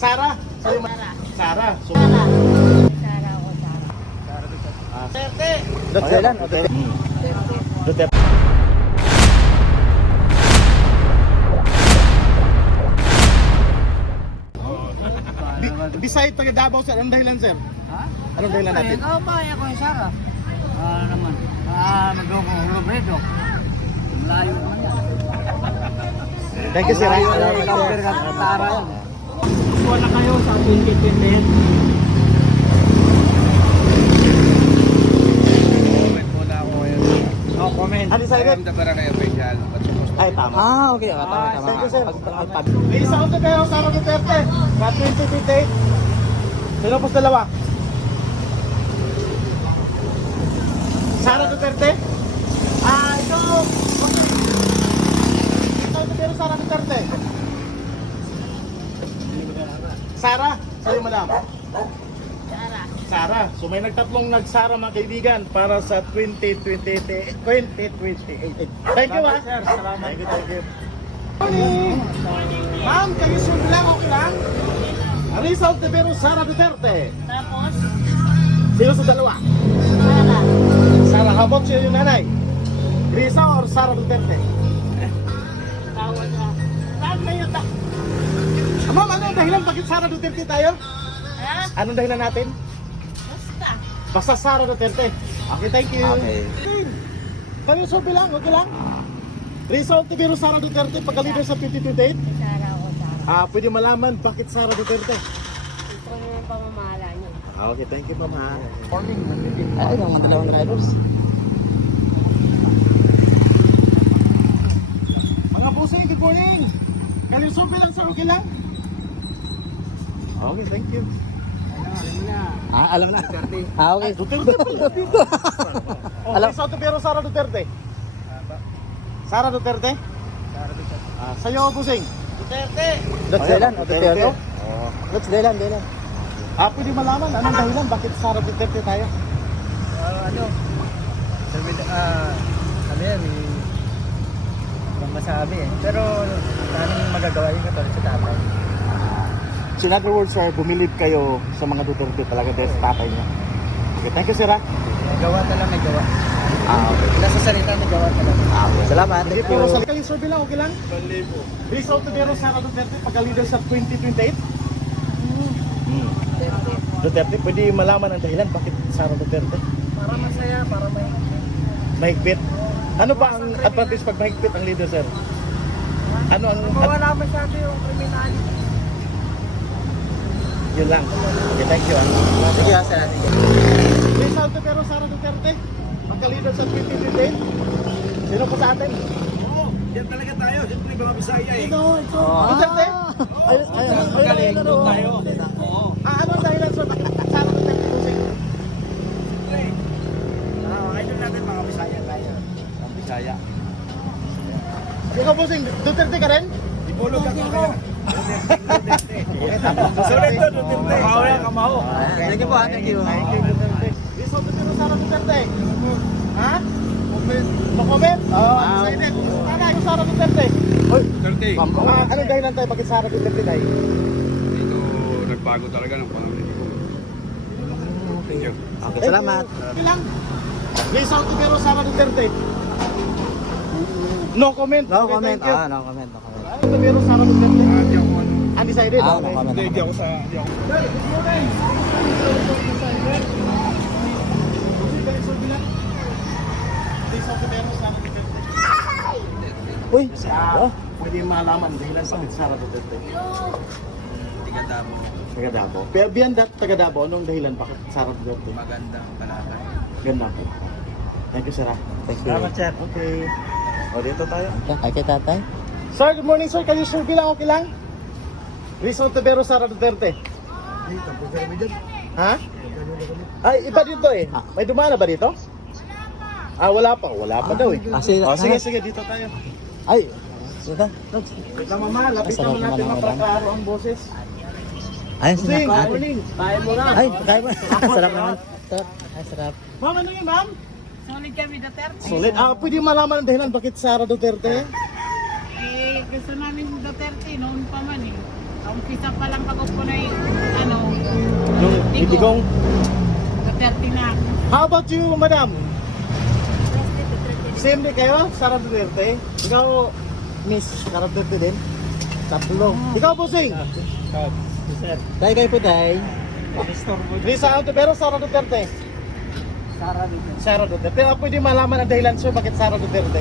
Sara. Sara. Sara. So, Sara. Sara ako, Sara. Duterte. Duterte. Duterte. Beside taga Davao sir, anong dahilan sir? Ha? Anong dahilan natin? Ikaw ba? Ako yung Sara. Naman. Mag-hulog rito. Malayo naman yan. Thank you sir. Tara yan. Wala kayo sa 2020. Comment muna ako ngayon. Oh, comment. Undecided? I'm the barangay official. Ay, tama. Okay. Tama. Thank you sir. Isa ko kayo, Sara Duterte. Sa 2028. Sino po sa dalawa? Sara Duterte? Ito. Pero Sara Duterte. Sara, sa'yo madam. Sara. Sara. So may nagtatlong nagsara mga kaibigan para sa 2028. Thank you ha. Sir, salamat. Thank you. Morning. Ma'am, kayo sunod lang, okay lang? Rizal Tibero, Sara Duterte. Tapos, Sino sa dalawa? Sara. Sara, how about siya yung nanay? Risa or Sara Duterte? Tawag na. Saan na yun? Ma'am, ano ang dahilan? Bakit Sara Duterte tayo? Ha? Anong dahilan natin? Basta. Basta Sara Duterte. Okay, thank you. Okay. Kayo sunod lang, okay lang? Rizal Tibero, Sara Duterte, pagka-leader sa 2028? Sara ako, Sara. Pwede malaman bakit Sara Duterte? Ito na yung pamamahala niyo. Okay, thank you ma'am ha. Ay, mga dalawang riders. Mga busing, good morning! Kalisubi lang sir, okay lang? Okay, thank you. Alam na. Okay. Duterte po dito. Alam. Rizal Tibero, Sara Duterte. Sara Duterte? Sa'yo busing? Duterte! Duterte. Let's Dylan. Pwede malaman anong dahilan bakit Sara Duterte tayo? Sabi yan, walang masabi eh. Pero, anong magagawa yung katulad sa tatay? So in other words sir, bumilib kayo sa mga Duterte talaga dahil sa tatay niya. Okay, thank you sir ha. Gawa talaga, may gawa. Okay. Nasa salita, may gawa talaga. Salamat. Sige po, sa kayo survey lang, okay lang? Rizal Tibero, Sara Duterte, pagka-leader sa 2028? Duterte, pwede malaman ang dahilan bakit Sara Duterte? Para masaya, para may... Mahigpit. Ano ba ang advantage pag mahigpit ang leader sir? Ano ang... Wala masyado yung criminality. Yun lang. Okay, thank you. Sige, sir. Rizal Tibero, Sara Duterte, pagka-leader sa 2028? Sino po sa atin? Yan talaga tayo. Siyempre mga Bisaya eh. Duterte? Magaling doon tayo. Ano ang dahilan sir bakit Sara Duterte busing? Idol natin mga Bisaya tayo. Ang Bisaya. Ikaw busing, Duterte ka rin? Ipulog ka kaya. Sulit to, Duterte. Kamaho yan, kamaho. Thank you po. Thank you. Thank you, Duterte. Rizal Tibero, Sara Duterte. Ha? No-comment? Excited. Sana yung Sara Duterte. Hoy, 30. anong dahilan tayo bakit Sara Duterte tayo? Ito, nagbago talaga ng pamilya ko. Thank you. Okay, salamat. Okay lang. Rizal Tibero, Sara Duterte. No comment. No Okay, comment. thank you. No comment. Rizal Tibero, Sara Duterte. Hindi ako ano. Undecided? No Okay. comment. Hindi ako sa... Hindi ako. Sir, good morning. Rizal Tibero, Sara Duterte. Uy. Pwede malaman dahilan bakit Sara Duterte. Tiga Davao. Taga Davao. Pero beyond that, taga Davao, anong dahilan bakit Sara Duterte? Magandang palakay. Ganda po. Thank you, sir. Thank you. Salamat, sir. Okay. O, dito tayo. Ay, kay tatay. Sir, good morning, sir. Kayo survey lang, okay lang? Rizal Tibero, Sara Duterte. Ha? Ay, iba dito eh. May dumana ba dito? Wala pa. Wala pa daw eh. Sige, dito tayo. Ay. Sige. Wait lang, mama. Lapit Masarap naman natin naman ang mapaklaro ang boses. Ay, Busing, sinap. good morning. Tayo mo na. Ay, kaya ba? Sarap naman. Ay, sarap. Ma'am, ano yun, ma'am? Sulit kami, Duterte. Solid. Pwede malaman ang dahilan bakit Sara Duterte? Gusto namin Duterte, noon pa man eh. Umpisa pa lang pag po na ano, Yung Digong. Duterte na. How about you, madam? Same din kayo, Sara Duterte. Ikaw, Miss Sara Duterte din. Tatlo. Ikaw, Busing. Sir. Tayo kayo po, tayo. Risa Ontiveros, Sara Duterte. Sara dito. Sara Duterte. Pero pwede malaman ang dahilan sir bakit Sara Duterte?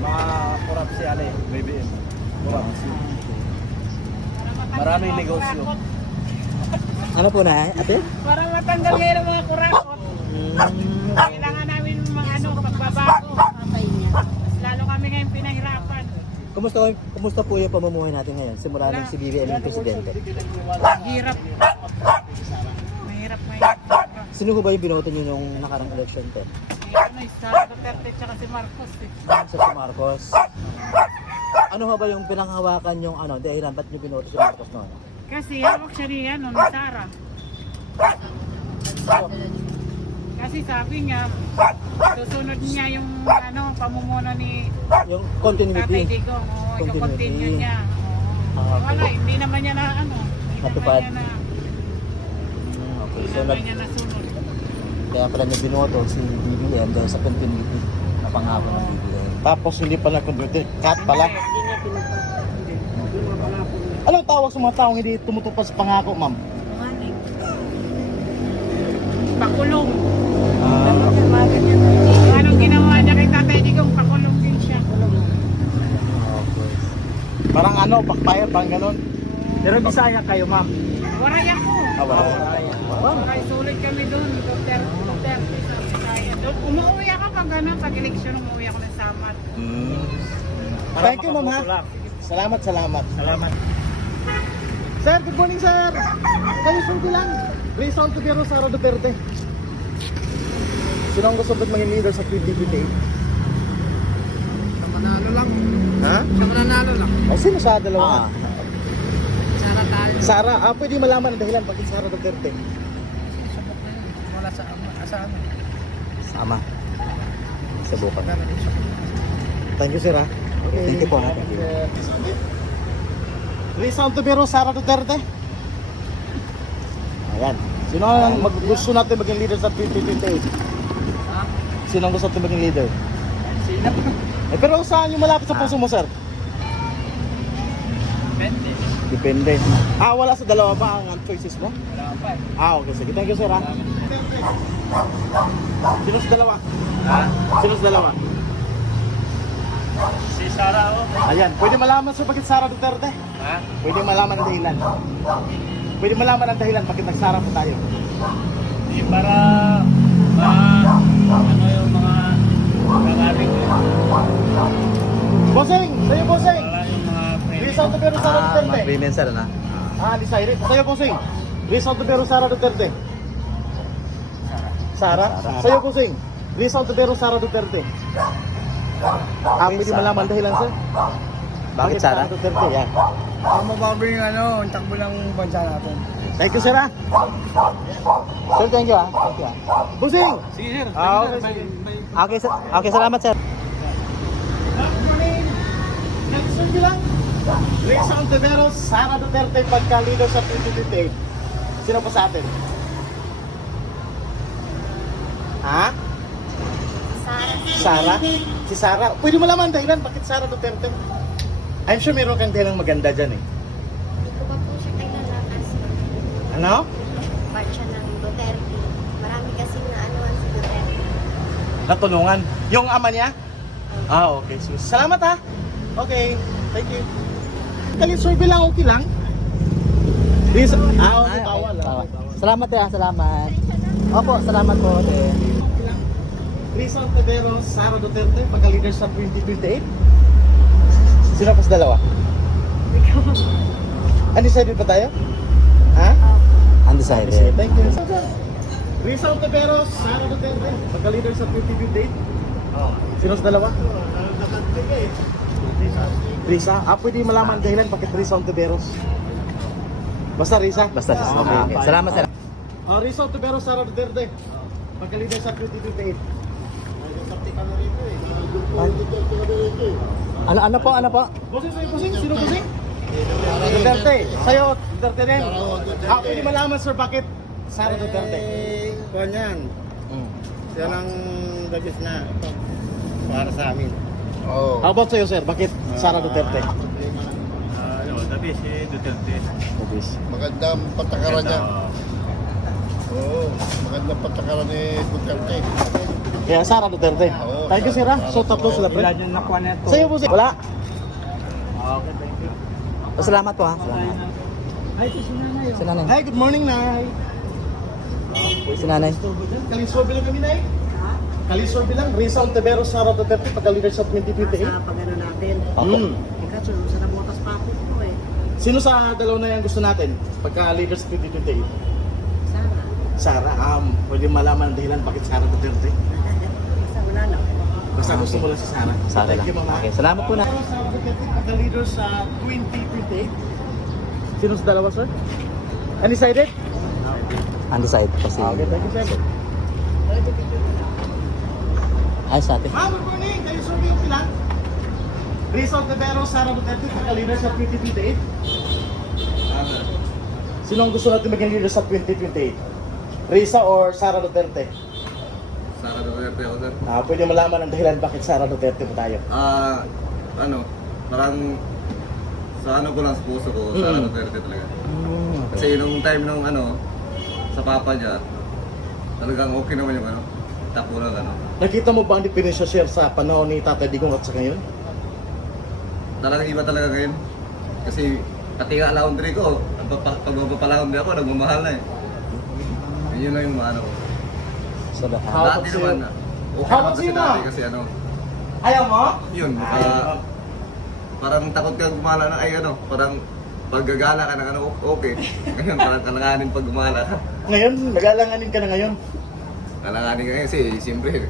Makurap si Ale, BBM. Kurap si. Para matanggal Maraming mga negosyo. kurakot. Ano po na, ate? Para matanggal ngayon ang mga kurakot. Kailangan namin mga ano, pagbabago. Lalo kami ngayon pinahirapan. Kumusta po yung pamumuhay natin ngayon? Simula nang si BBM yung presidente. Hirap. Mahirap ngayon. Sino ho ba yung binoto niyo nung nakarang election po? Ano, Sara Duterte tsaka si Marcos. Sa si Marcos. Ano ho ba yung pinanghawakan yung ano, dahilan ba't niyo binoto si Marcos noon? Kasi hawak siya ni ano, ni Sara. Kasi sabi niya, susunod niya yung ano, pamumuno ni Yung Tatay continuity. Digong. Oo, Continuity. i-continue niya. Oo. Ah, Wala, hindi naman niya na ano. Hindi Natupad. naman niya na, Okay, hindi so naman niya nasunod. kaya pala niya binoto si BBM dahil sa continuity na pangako ng BBM. Tapos hindi pala converted. Cut pala. Hindi niya pinagpapalagay. Anong tawag sa mga taong hindi tumutupad sa pangako, ma'am? Pakulong. Ah, Kung anong ginawa niya kay Tatay Digong, pakulong din siya. Okay. parang ano, backfire, parang ganun. Pero Bisaya kayo, ma'am. Waray ako. Wala. Waray, sulit kami doon. Duterte sa Bisaya. Doon, umuwi ako pag ano, pag eleksyon, umuwi ako ng Samar. Thank you, ma'am, ha? Salamat. Salamat. Sir, good morning, sir. Kayo sunti lang. Risa Ontiveros, Sara Duterte. Sino ang gusto ba't maging leader sa 2028? Manalo lang. Ha? Manalo lang. O, sino sa dalawa? Sara tayo. Sara, pwede malaman ang dahilan bakit Sara Duterte. Wala sa amin. Sama. Subukan. Thank you, sir, ha? Thank you po. Thank you. Risa Ontiveros, Sara Duterte. Ayan. Sino ang gusto natin maging leader sa 2028? Sino ang gusto natin maging leader? Sino? Pero saan yung malapit sa puso mo, sir? Depende. Depende. Wala sa dalawa ba ang choices mo? Wala pa eh. Okay, sige. Thank you, sir, ha? Sino sa dalawa? Ha? Sino sa dalawa? Si Sara o. Ayan. Pwede malaman sa bakit Sara Duterte? Ha? Pwede malaman ang dahilan. Pwede malaman ang dahilan bakit nagsara po tayo. Di para ano yung mga kagaling ko. Bossing! Sa'yo, bossing! Wala yung mga Risa Ontiveros, Sara Duterte. Mag-women sir na. Di Cyrus. Sa'yo, bossing. Risa Ontiveros, Sara Duterte. Sara? Sa'yo, bossing. Risa Ontiveros, Sara Duterte. Pwede malaman ang dahilan, sir? Bakit Sara? Duterte, yan. Mabago yung ang takbo ng bansa natin. Thank you, sir, ha? Sir, thank you ah. Thank you ah. Bossing! Sige sir. Okay, sige. Okay, salamat sir. Good morning! Next one lang. Risa Ontiveros, Sara Duterte pagka-leader sa 2028. Sino pa sa atin? Ha? Sara? Si Sara? Pwede mo malaman dahilan bakit Sara Duterte? I'm sure meron kang dahilang maganda dyan eh. Hindi ko pa po siya kilala kasi Ano? part siya ng Duterte. Marami kasi na si Duterte. Natulungan. Yung ama niya? Okay. So, salamat ha. Okay. Thank you. Kalit-survey lang, okay lang. Risa, okay, bawal. Salamat eh, salamat. Opo, salamat po. Risa Ontiveros, Sara Duterte, pagka-leader sa 2028. Sino pa sa dalawa? Undecided pa tayo? Ha? Undecided. Thank you. Risa Ontiveros, Sara Duterte, pagka-leader sa 2028. Sino sa dalawa? Risa. Pwede malaman dahilan bakit Risa Ontiveros? Basta Risa? Basta, okay. Salamat sir. Risa Ontiveros, Sara Duterte, pagka-leader sa 2028. Ano po? Bossing, sino bossing? Duterte. Sa'yo, Duterte rin. Pwede malaman sir, bakit Sara Duterte? Kuha niyan. Siya lang labis na para sa amin. How about sa'yo sir, bakit Sara Duterte? Labis Duterte. Obvious. Magandang patakaran niya. Oo, magandang patakaran ni Duterte. Kaya Sara Duterte. Oo, Thank you sir ha. So tatlo sila pre. Ilan yung nakuha na ito? Sa'yo po sir. Wala. Okay, thank you. Salamat po ha. Salamat. Ay, ito si nanay. Si nanay. Hi, good morning nay. Si nanay. Kalisor bilang kami nay. Kalisor bilang Rizal Tevero Sara Duterte pagka-leader sa 2028. Pag-ano natin. Kaso, sa nabutas pa ako po eh. Sino sa dalawa na yan gusto natin pagka-leader sa 2028? Sana. Sara, pwede malaman ang dahilan bakit Sara Duterte. Basta wala lang. Basta gusto mo lang si Sara. Sara Thank lang. you, Mama. Okay, salamat po na. Sara Duterte pagka-leader sa 2028. Sino sa dalawa, sir? Undecided? Undecided pa si... Okay, thank you, sir. Ay, sa atin. Ma'am, good morning. Kayo survey yung pilang? Rizal Tevero, Sara Duterte, pagka-leader sa 2028? Sino ang gusto natin maging leader sa 2028? Risa or Sara Duterte? Sara Duterte ako, sir. Pwede malaman ang dahilan bakit Sara Duterte po tayo. Parang sa ano ko lang sa puso ko, Sara Duterte talaga. Kasi nung time nung sa papa niya, talagang okay naman yung takbo lang Nakita mo ba ang diferensya share sa panahon ni Tatay Digong at sa ngayon? Talagang iba talaga ngayon. Kasi pati nga laundry ko, pagpapalaundry ako, nagmamahal na eh. Yun lang yung ko. So, How Dati about naman, you? okay How naman about kasi you, dati Ma? kasi Ayaw mo? yun, parang takot ka gumala na, parang paggagala ka ng okay. Ngayon, parang kalanganin pag gumala ka. Ngayon, nag-aalanganin ka na ngayon. Kalanganin ka ngayon kasi, siyempre.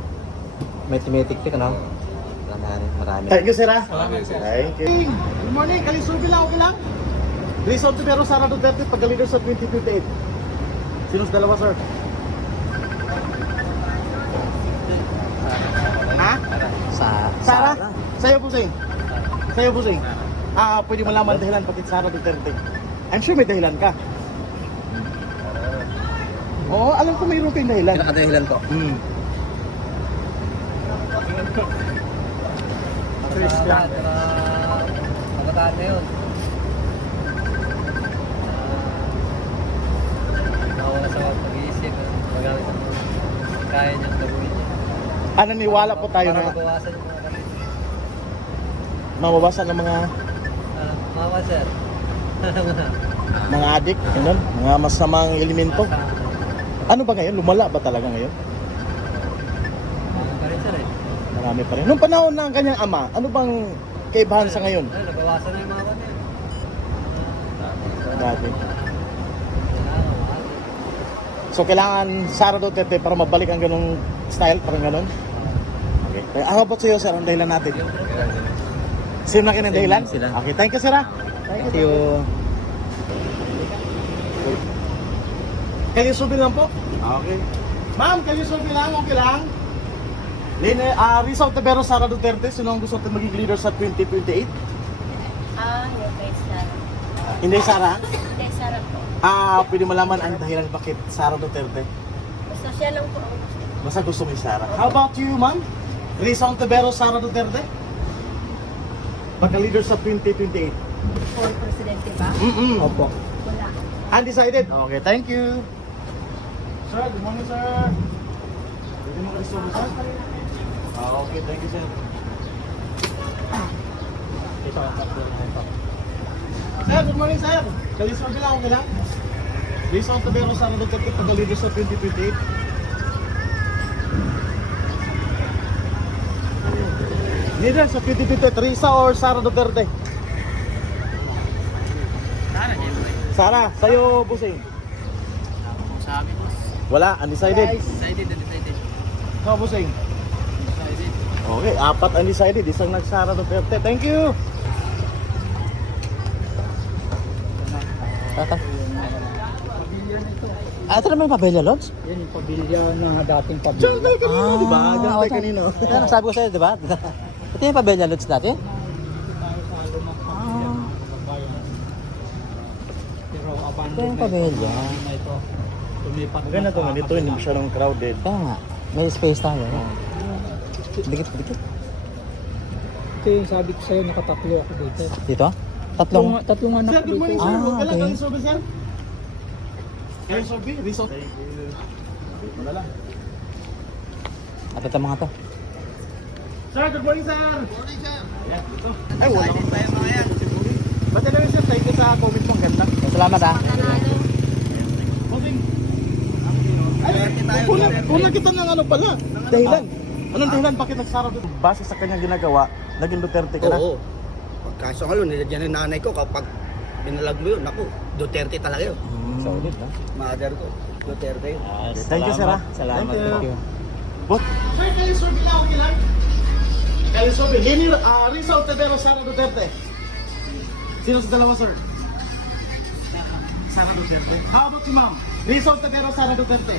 may tumitik ka, no? Marami. Thank you, sir. Okay, sir. Thank you. Good morning. Kalisurvey lang, okay lang? Rizal Tevero, Sara Duterte, pagka-leader sa 2028. Sino sa dalawa, sir? Ha? Sara? Sa'yo po, Sing. Sa'yo po, Sing. Pwede mo laman dahilan bakit Sara Duterte. I'm sure may dahilan ka. Oo, alam ko mayroon kayong dahilan. Pinakadahilan ko. Magataan na yun. Nawala sa pag-iisip. Magamit ang kaya niyang gagawin niya. Naniwala po tayo Para na mabawasan yung mga kapit. mabawasan ng mga Mama sir. adik, ganun, mga masamang elemento. Ano ba ngayon? Lumala ba talaga ngayon? Mama pa rin sir eh. Marami pa rin. Nung panahon ng kanyang ama, ano bang kaibahan sa ngayon? Ay, nabawasan na yung mga kapit. Dati. So kailangan Sara Duterte para mabalik ang ganung style, parang ganun? Okay. How about sa'yo, sir, ang dahilan natin? Sino na kayo ng dahilan? Sila. Okay, thank you, sir. Thank you. Kayo subi lang po? Okay. Ma'am, kayo subi lang, okay lang? Rizal Tevero, Sara Duterte, sino ang gusto natin maging leader sa 2028? Yung kay Sara. Hindi, Sara? Kay Sara po. Pwede malaman ang dahilan bakit Sara Duterte. Basta siya lang po. Basta gusto mo yung Sara. How about you, ma'am? Rizal Tevero, Sara Duterte? Pagka-leader sa 2028. For presidente ba? Opo. Wala. Undecided? Okay, thank you. Sir, good morning, sir. Pwede mo ka-restore, sir? Okay, thank you, sir. Sir, good morning, sir. Kalisor lang, okay lang? Rizal Tevero, Sara Duterte, pag-leader sa 2028. Leader sa 2028, Risa or Sara Duterte? Sara, sa'yo, Busing. Sa amin boss. Wala, undecided. Decided. Ikaw, Busing. Decided. Okay, 4 undecided, isang nag-Sara Duterte. Thank you. Tata. Ito naman yung Pabella Lodge? Yan yung pabilya na dating pabilya. Diyan tayo kanina, di ba? Diyan tayo wala. kanina. Yan, sabi ko sa'yo, di ba? Ito yung Pabella Lodge dati? raw abandoned. Ito yung pamilya. Na ito. Tumipat Maganda to, ganito, hindi masyadong crowded. Kaya nga, may space tayo. Dikit, dikit. Ito yung sabi ko sa'yo, nakatatlo ako dito. Dito? Tatlong. Tatlong anak Sir, ko good morning, dito. sir. Ah, Huwag ka lang, okay. kaling sobe, sir. Kaling sobe, resort. Wait mo na lang. At ito mga to. Sir, good morning, sir. Good morning, sir. Ayan, dito. Ay, wala ko tayo mga yan. Ba't yun, sir? Thank you sa COVID mong ganda. Salamat ah. Moving. Ay, una kita ng ano pala. Dahilan. Anong dahilan? Bakit nagsara dito? Base sa kanyang ginagawa, naging Duterte ka na? Oo. Pagkaso ka nun, nilagyan ng nanay ko kapag binalag mo yun, naku, Duterte talaga yun. Solid no? Mother ko, Duterte yun. Thank you, sir. Salamat. Thank you. What? Sir, kayo sobe lang, okay lang? Kayo sobe. Rizal Tevero, Sara Duterte. Sino sa dalawa, sir? Sara Duterte. How about si ma'am? Rizal Tevero, Sara Duterte.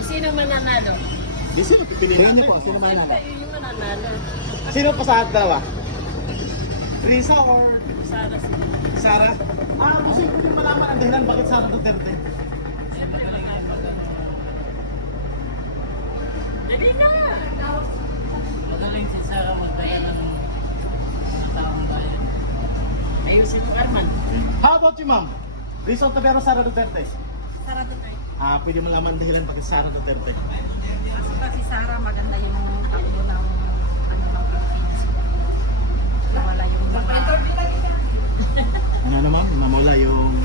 Sino mananalo? Di sino pipiliin niyo po? Sino man na? Yung mananalo. Sino pa sa dalawa? Risa or Sara sila. Sara? Kasi hindi ko malaman ang dahilan bakit Sara Duterte. Dali na! Magaling si Sarah magdaya ng taong bayan. Ayusin mo, Arman. How about you, ma'am? Rizal Tevero, Sara Duterte. Sara Duterte. Pwede malaman ang dahilan bakit Sara Duterte. Kasi pa si Sara, maganda yung takbo ng ng Philippines. Wala yung Ano na, ma'am? Mamula yung...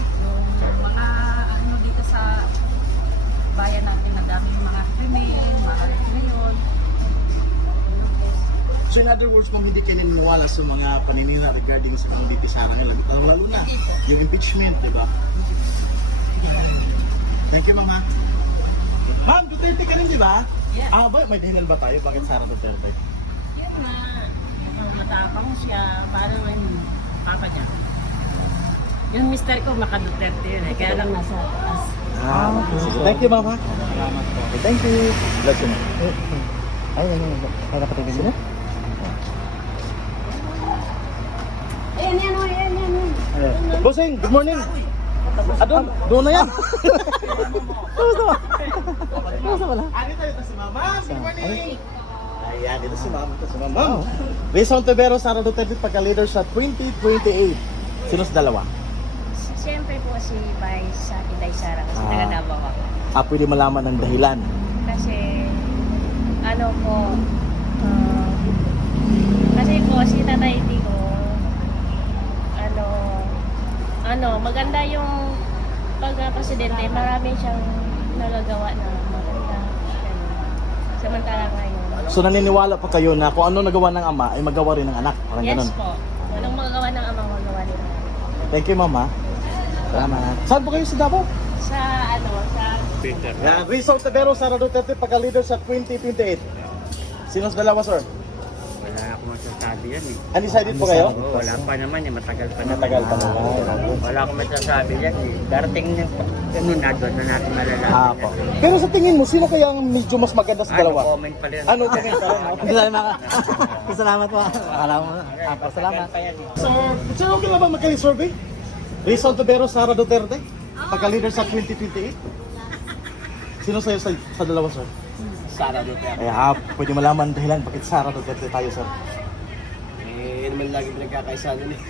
mga ano dito sa bayan natin na daming mga krimen, mga ngayon. So in other words, ma'am, hindi kayo naniniwala sa mga paninira regarding sa kang VP Sara ngayon. Lalo na, yung impeachment, di ba? Thank you, ma'am. Ha? Ma'am, Duterte ka rin, di ba? Yes. May dahilan ba tayo? Bakit Sara Duterte? Yan na, matapang siya, parang yung papa niya. Yung mister ko, maka-Duterte yun eh, kaya lang nasa taas. Thank you, ma'am. Ha? Salamat po. Okay, thank you. Bless you, ma'am. Ay, ay nakatibig sila? Yan. Bossing, good morning. Doon na yan. Kamusta pala? Dito si mama. Good morning. Ayan, dito si mama. Dito si mama. Rizal Tevero, Sara Duterte pagka-leader sa 2028. Sino sa dalawa? Siyempre po si Vice sa Inday Sara kasi taga Davao ako. Pwede malaman ang dahilan. Kasi ano po, kasi po si Tatay Tigo, maganda yung pagka-presidente, marami siyang nagagawa na maganda. Ganun. Samantala ngayon. So naniniwala pa kayo na kung ano nagawa ng ama ay magawa rin ng anak. Parang Yes ganun. po. Walang magagawa ng amang magawa nila. Thank you, mama. Salamat. Saan po kayo sa Davao? Sa Yeah, Rizal Tevero, Sara Duterte pagka-leader sa 2028. Sino sa dalawa, sir? Wala akong masasabi yan eh. Undecided po kayo? Oo, wala pa naman eh, matagal pa naman. Matagal pa naman. Wala akong masasabi yan eh. Darating na ganun na doon na natin malalaman. Po. Pero sa tingin mo, sino kaya ang medyo mas maganda sa dalawa? Ano comment pala yan? Ano comment ka rin? Salamat po. Akala mo. Salamat. Pa yan eh. Sir, okay lang ba magkali-survey? Rizal Tevero, Sara Duterte pagka-leader sa 2028? Sino sa'yo sa dalawa, sir? Sara Duterte. Pwede malaman dahilan bakit Sara Duterte tayo, sir. Eh, naman lagi pinagkakaisa nun eh.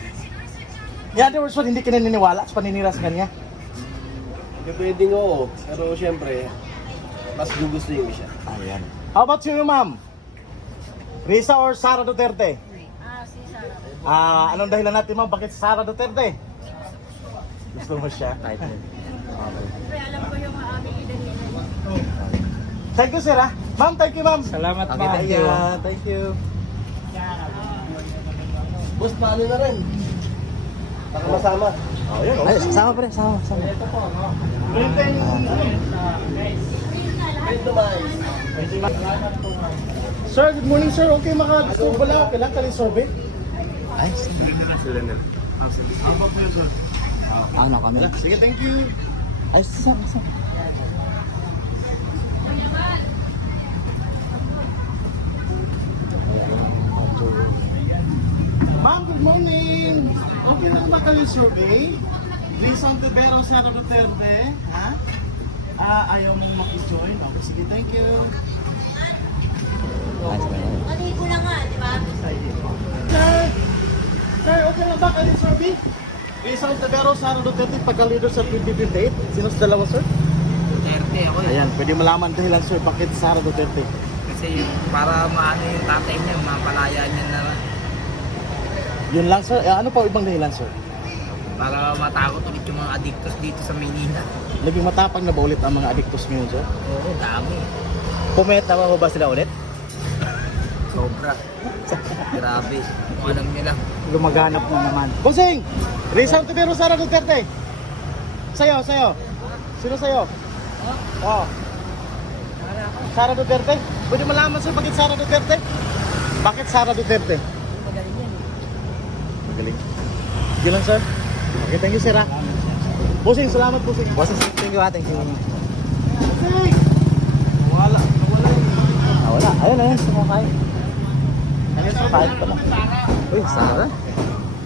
In other words, sir, hindi ka naniniwala sa paninira sa kanya? Hindi pwedeng oo, pero syempre, mas gusto yung siya. Ayan. How about you, ma'am? Risa or Sara Duterte? si Sara. Anong dahilan natin, ma'am? Bakit Sara Duterte? Gusto mo siya? Pero alam ko yung aming identity. Thank you, sir. Ma'am, thank you, ma'am. Salamat Okay, ma'am. thank you. Thank you. Boss, paano na rin? Baka masama. Ayun, Ay, sama pre, sama. Sir, good morning, sir. Okay, gusto ko pala. Kailan ka rin survey? Ay, Apa po yun, sir? ano kami? Sige, thank you. Ay, sama. Ma'am, good morning. Okay na ba kayo survey? Lisa Ontiveros, Sara Duterte. Ha? Ayaw mong maki-join? Okay, sige, thank you. Maligo lang nga, di ba? Sir, okay lang ba kayo, Sir B? Lisa Ontiveros, Sara Duterte, pagka-leader sa 2028. Sino sa dalawa, sir? Duterte ako eh. Ayan, pwede malaman dahilan, sir, bakit Sara Duterte? Kasi para maano yung tatay niya, mapalaya niya na Yun lang, sir. Ano pa ibang dahilan, sir? para matakot ulit yung mga adictos dito sa Maynila. Naging matapang na ba ulit ang mga adictos ngayon, sir? Oo, dami. Pumayat naman mo ba sila ulit? Sobra. Grabe. Kung alam niya lang. Lumaganap na naman. Bossing! Lisa Ontiveros, Sara Duterte. Sa'yo. Sino sa'yo? Oh. Sara Duterte? Pwede malaman, sir, bakit Sara Duterte? Bakit Sara Duterte? Magaling. Yun lang, sir. Okay, thank you, sir, ha? Bossing, salamat, bossing. Boses, thank you ha, thank you. Bossing! Wala yun. Wala, ayun ayun, sumakay. Ayun, sir. Kahit pala. Uy, Sara.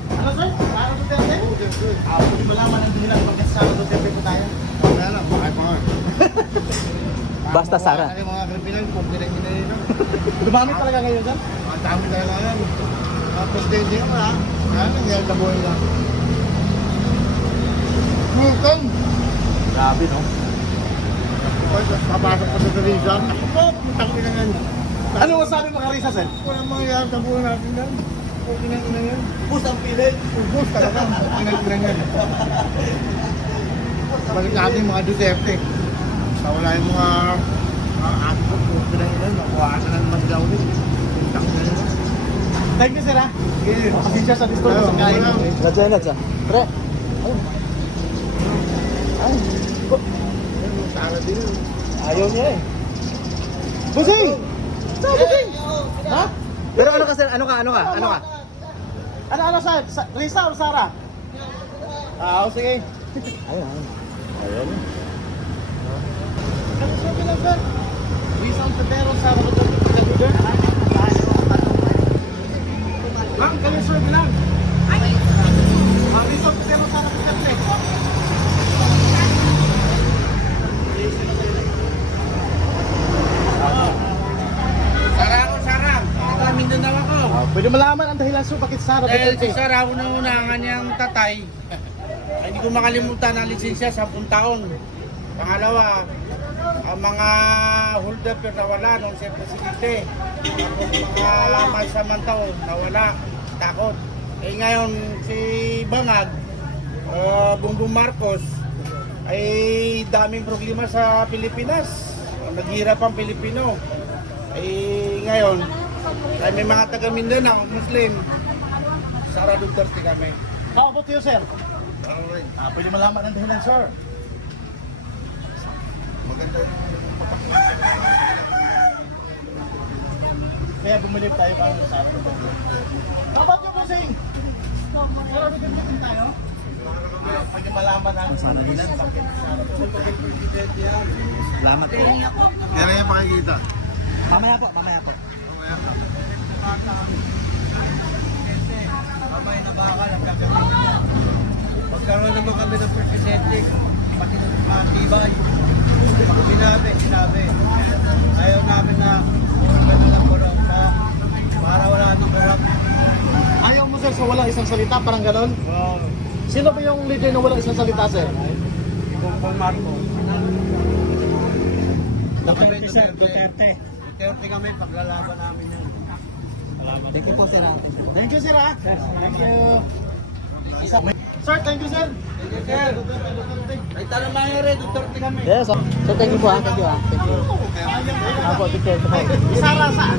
Ano, sir? Sara Duterte? Pwede malaman ang dahilan bakit Sara Duterte po tayo? Wala lang, bakit pa nga. Basta Sara. Ano yung mga kriminal, pumpilan nyo na yun. Dumami talaga ngayon, sir? Ang dami talaga yan. Mga presidente yun, ha? Nangyayari na buhay lang. Multon! Grabe, no? Papasok pa sa Rizal. Ako po, putang ina yan. Ano masabi mo, Carissa, sir? Walang mangyayari sa buhay natin yan. Putin ang ina yan. Pusang pilit. Ubus talaga. Putin ang ina yan. Balik natin mga Duterte. Wala yung mga aso, putin ang ina yan. Makuhasan na naman daw ulit. Putang ina yan. Thank you, sir, ha? Sige. Pasensya sa discord Ayaw, sa kain. wala. Let's Pre. Sara din yun. Ayaw niya eh. Busing! Saan, Busing? Ha? Pero ano kasi, ano ka? Ano, sir? Risa o Sara? Sige. Ayun, ayun. Ayun. Ano sabi lang, sir? Risa Ontiveros, Sara Duterte, pagka-leader. Ma'am, kami sir bilang. Ma'am, Risa Ontiveros, Sara Duterte. Sara. Taga Mindanao ako. Pwede malaman ang dahilan, sir, bakit Sara Dahil Duterte? si Sara, una-una ang kanyang tatay. Ay, hindi ko makalimutan ang lisensya, 10 taon. Pangalawa, ang mga holder nawala nung siya presidente. Tapos mga mansamantao nawala, takot. Eh ngayon, si Bangag, Bongbong Marcos, ay daming problema sa Pilipinas. Naghirap ang Pilipino. Eh ngayon, ay may mga taga Mindanao, Muslim, Sara Duterte kami. How about you, sir? Pwede malaman ang dahilan, sir. Maganda yung Kaya bumalik tayo para sa Sara Duterte. How about you, Busing? Sara Duterte din tayo? Pwede malaman ang dahilan bakit Sara Duterte. Salamat po. Kaya yung makikita. Mamaya po. Kamay na baka ng gagawin. Magkaroon naman kami ng presidente, pati ng matibay. Sinabi. Ayaw namin na gano'n lang kurang para wala nang kurang. Ayaw mo, sir, sa walang isang salita, parang ganon? Sino ba yung leader na walang isang salita, sir? Bongbong Marcos. Duterte, sir. Duterte. Duterte kami, paglalaban namin yan. Thank you po, sir. Thank you, sir, ha? Thank you. Sir, thank you, sir. Sir, ay talamay Duterte kami. Yes, so thank you po ha. Thank you. Apo, teacher.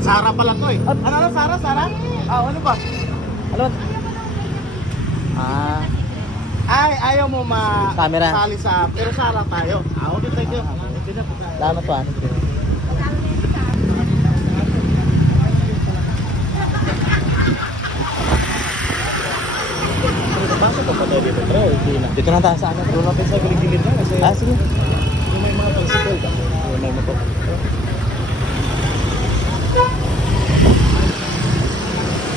Sara pala to eh. Ano, Sara? Ano ba? Hello. Ay, ayaw mo Camera. sali sa, pero Sara tayo. Okay, thank you. Salamat po ha. Pasok pa tayo dito, bro. Hindi na. Dito na tayo sa ano. Doon natin sa gilid-gilid na kasi Sige. yung may mga tricycle ka. Yung may motor.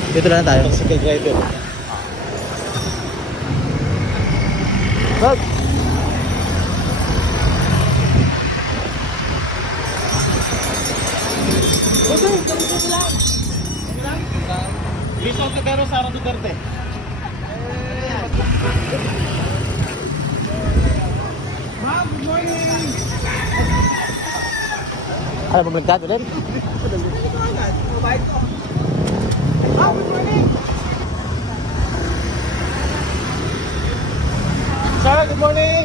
Dito na tayo. Tricycle driver. Good. Okay, ganito lang. Risa Ontiveros, Sara Duterte. Ma'am, good morning! Ano, bumagdad ulit? Ma'am, good morning! Sir, good morning!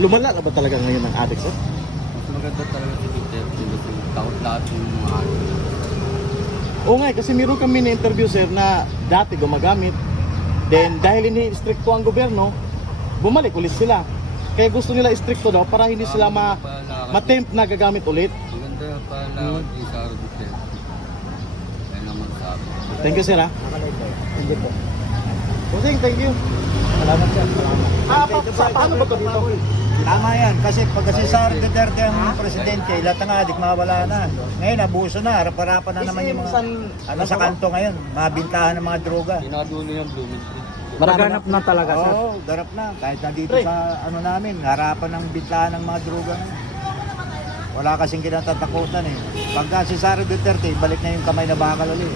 Lumala na ba talaga ngayon ang addict, sir? Mas maganda talaga si Duterte kasi takot lahat yung mga Oo nga, kasi meron kami na interview, sir, na dati gumagamit. Then, dahil ini-stricto ang gobyerno, bumalik ulit sila. Kaya gusto nila stricto daw para hindi sila ma-tempt na gagamit ulit. maganda pa lahat ni Sara Duterte. Kaya naman sa akin. Thank you, sir, ha? Hindi po. Bossing, thank you. Salamat sir. Salamat. Paano ba ito dito? Tama yan, kasi pag kasi Sara Duterte ang presidente, lahat ng adik mawala na. Ngayon, abuso na, harap-harapan na naman yung mga ano sa kanto ngayon, mga bintahan ng mga droga. Pinadulo yung Blooming Tree. Maganap na talaga sir. Oo, garap na. Kahit nandito sa ano namin, harapan ng bintahan ng mga droga. Wala kasing kinatatakutan eh. Pagka si Sara Duterte, balik na yung kamay na bakal ulit.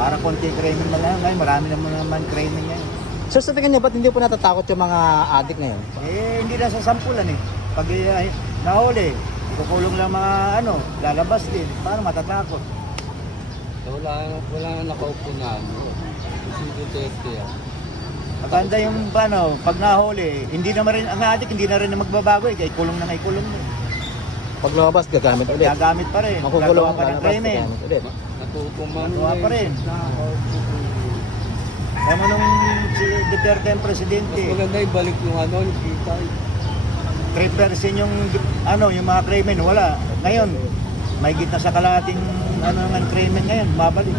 Para konti crimen na lang. Ngayon, marami naman crimen ngayon. Sir, sa tingin niyo, ba't hindi po natatakot yung mga addict ngayon? Eh, hindi na sa sampulan eh. Pag nahuli, ikukulong lang mga ano, lalabas din. Paano matatakot? Wala nga nakaupo na ano. Si Duterte yan. Maganda yung paano, pag nahuli, hindi naman rin, ang adik hindi na rin na magbabago eh. Kaya ikulong na ikulong na. Pag lumabas, gagamit ulit. Gagamit pa rin. Makukulong Gagawa pa ang rin lalabas, krimen. gagamit ulit. Natutuman Magawa pa rin. Kaya mo nung si Duterte ang presidente, Mas maganda ibalik yung ano, yung kita. 3% yung ano, yung mga krimen, wala. Ngayon, may gitna sa kalating ano ng krimen ngayon, mabalik.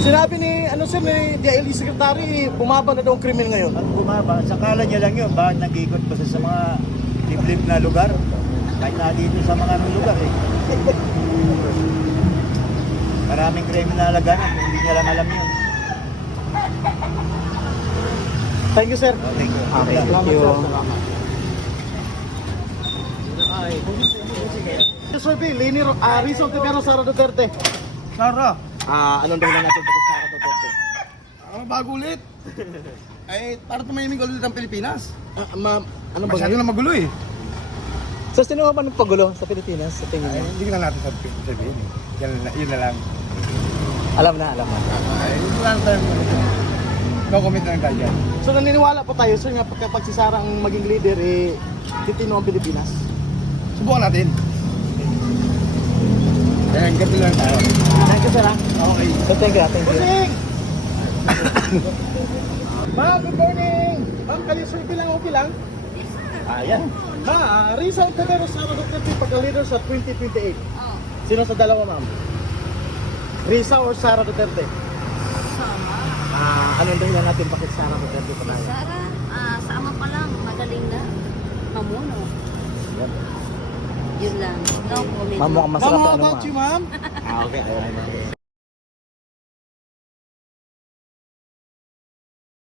Sinabi ni, sir, ni DILG Secretary, bumaba na daw ang krimen ngayon. At bumaba, sakala niya lang yun, bakit nag-ikot pa siya sa mga liblib na lugar? Kahit na dito sa mga lugar eh. Maraming krimen na laganap, hindi niya lang alam yun. Thank you, sir. Thank you. Okay, thank you. Survey, Risa Ontiveros, Sara Duterte. Sara, Anong dahilan natin para Sara Duterte? Bago ulit. Ay, para tumahimik ulit ang Pilipinas. Ma'am, ano ba Masyado na magulo eh. Sir, sino ba nagpagulo sa Pilipinas? Sa tingin Ay, niyo? hindi na natin sabihin eh. Yun na lang. Alam na. Ay, yun lang tayo. No comment na lang tayo dyan. So naniniwala po tayo, sir, nga kapag si Sara ang maging leader, titino ang Pilipinas. Subukan natin. Kaya gabi lang tayo. Thank you, sir, ha? Okay. So, thank you. Bossing! Ma'am, good morning! Ma'am, kayo survey lang, okay lang? Ayan. Risa Ontiveros, Sara Duterte pagka-leader sa 2028. Sino sa dalawa, ma'am? Risa or Sara Duterte? Anong dahilan natin bakit Sara Duterte pa tayo? Sara, sa ama pa lang, magaling na. Mamuno. Yun lang. No comment. Ma'am, mukhang masarap Ma'am, how ano, about you, ma'am? Okay.